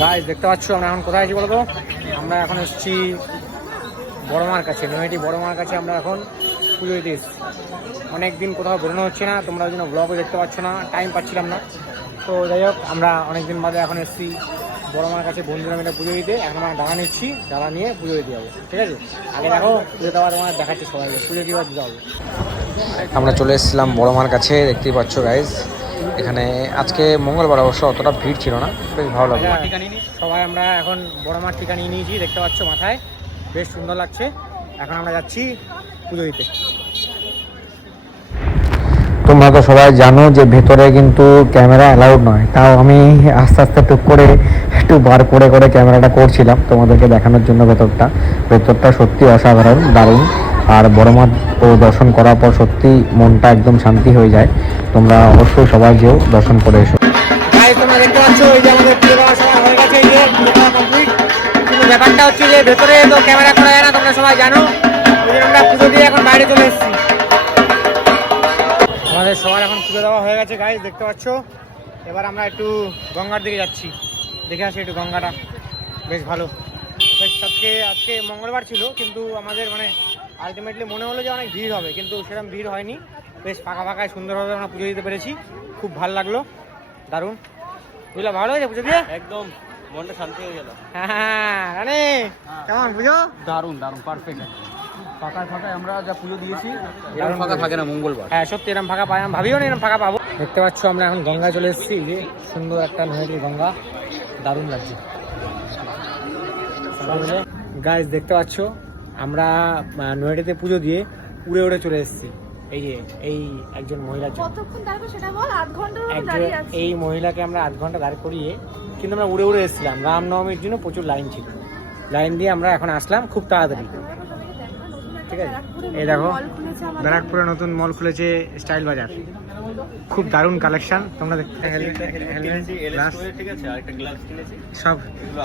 Guys দেখতে পাচ্ছ আমরা এখন কোথায় আছি বলো তো? আমরা এখন এসেছি বড় মার কাছে, নৈহাটি বড় মার কাছে। আমরা এখন পুজো দিতে এসেছি। অনেকদিন কোথাও বেরোনো হচ্ছে না, তোমরা ওই জন্য ব্লগও দেখতে পাচ্ছ না, টাইম পাচ্ছিলাম না। তো যাই হোক, আমরা অনেকদিন বাদে এখন এসেছি বড় মার কাছে বন্ধুরা মিলে পুজো দিতে। এখন আমরা ডালা নিচ্ছি, ডালা নিয়ে পুজো দিতে যাবো, ঠিক আছে? আগে দেখো পুজো দেওয়া তোমার দেখাচ্ছি সবাইকে, পুজো কীভাবে দিতে হবে। আমরা চলে এসেছিলাম বড় মার কাছে, দেখতেই পাচ্ছ গাইজ। এখানে আজকে মঙ্গলবার, অবশ্য অতটা ভিড় ছিল না, বেশ ভালো লাগলো। সবাই আমরা এখন বড় মার টিকা নিয়ে নিয়েছি, দেখতে পাচ্ছ মাথায়, বেশ সুন্দর লাগছে। এখন আমরা যাচ্ছি পুজো দিতে। তোমরা তো সবাই জানো যে ভেতরে কিন্তু ক্যামেরা অ্যালাউড নয়, তাও আমি আস্তে আস্তে টুক করে একটু বার করে করে ক্যামেরাটা করছিলাম তোমাদেরকে দেখানোর জন্য। ভেতরটা সত্যি অসাধারণ, দারুণ। আর বড় মা ও দর্শন করার পর সত্যি মনটা একদম শান্তি হয়ে যায়। তোমরা অবশ্যই সবাই যেও, দর্শন করে এসো। তোমরা দেখতে পাচ্ছ এই যে আমাদের পুজো দেওয়ার সময় হয়ে গেছে, এই যে পুজো দেওয়া কমপ্লিট। কিন্তু ব্যাপারটা হচ্ছে যে ভেতরে তো ক্যামেরা করা যায় না, তোমরা সবাই জানো। ওই জন্য আমরা পুজো দিয়ে এখন বাইরে চলে এসেছি। আমাদের সবার এখন পুজো দেওয়া হয়ে গেছে গাইস, দেখতে পাচ্ছ। এবার আমরা একটু গঙ্গার দিকে যাচ্ছি, দেখে আসি একটু গঙ্গাটা, বেশ ভালো। বেশ আজকে মঙ্গলবার ছিল, কিন্তু আমাদের মানে আলটিমেটলি মনে হলো যে অনেক ভিড় হবে, কিন্তু সেরকম ভিড় হয়নি। বেশ ফাঁকা ফাঁকায় সুন্দরভাবে আমরা পুজো দিতে পেরেছি, খুব ভালো লাগলো, দারুণ। বুঝলা, ভালো হয়েছে পুজো দিয়ে, একদম মনটা শান্তি হয়ে গেল। হ্যাঁ রানে, কেমন পুজো? দারুণ দারুণ, পারফেক্ট। ফাঁকায় আমরা যা পুজো দিয়েছি, এরকম ফাঁকা থাকে না মঙ্গলবার। হ্যাঁ সত্যি এরকম ফাঁকা পাই, আমি ভাবিও না এরকম ফাঁকা পাবো। দেখতে পাচ্ছ আমরা এখন গঙ্গায় চলে এসেছি, যে সুন্দর একটা নৈহাটি গঙ্গা, দারুণ লাগছে গাইস। দেখতে পাচ্ছ আমরা নৈহাটিতে পুজো দিয়ে উড়ে উড়ে চলে এসেছি। এই যে এই একজন মহিলার জন্য, এই মহিলাকে আমরা 8 ঘন্টা দাঁড় করিয়ে কিন্তু আমরা উড়ে উড়ে এসেছিলাম। রামনবমীর জন্য প্রচুর লাইন ছিল, লাইন দিয়ে আমরা এখন আসলাম খুব তাড়াতাড়ি, ঠিক আছে? এই দেখো ব্যারাকপুরে নতুন মল খুলেছে স্টাইল বাজার, খুব দারুণ কালেকশন। তোমরা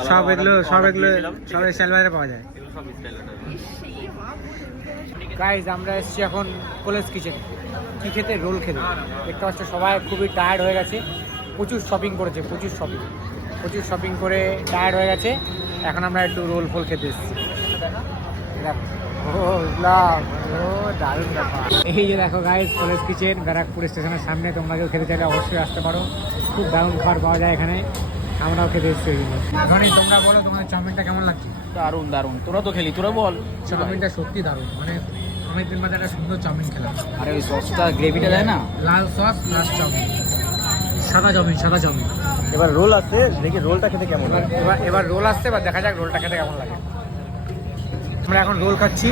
সব এগুলো স্টাইল বাজারে পাওয়া যায় গাইজ। আমরা এসেছি এখন কলেজ কিচেন, কি খেতে? রোল খেতে। দেখতে পাচ্ছ সবাই খুবই টায়ার্ড হয়ে গেছে, প্রচুর শপিং করেছে, প্রচুর শপিং করে টায়ার্ড হয়ে গেছে। এখন আমরা একটু রোল ফোল খেতে এসেছি। দারুণ ব্যাপার। এই যে দেখো গাইজ কলেজ কিচেন, ব্যারাকপুর স্টেশনের সামনে। তোমরা কেউ খেতে চাইলে অবশ্যই আসতে পারো, খুব দারুণ খাবার পাওয়া যায় এখানে। আমরাও খেতে এসেছি ওই জন্য। তোমরা বলো তোমাদের চাউমিনটা কেমন লাগছে? দারুণ দারুণ, তোরা তো খেলি, তোরা বল। চাউমিনটা সত্যি দারুণ, মানে অনেকদিন বাদে একটা সুন্দর চাউমিন খেলাম। আরে ওই সসটা, গ্রেভিটা দেয় না, লাল সস প্লাস চাউমিন, সাদা চাউমিন। এবার রোল আসছে, দেখি রোলটা খেতে কেমন লাগে। এবার রোল আসছে, এবার দেখা যাক রোলটা খেতে কেমন লাগে। আমরা এখন রোল খাচ্ছি,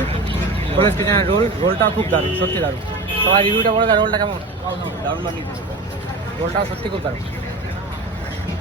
কলেজ কিচেনের রোলটাও খুব দারুণ, সত্যি দারুণ। সবাই রিভিউটা বলে দেয় রোলটা কেমন। দারুণ বানিয়েছে, রোলটাও সত্যি খুব দারুণ।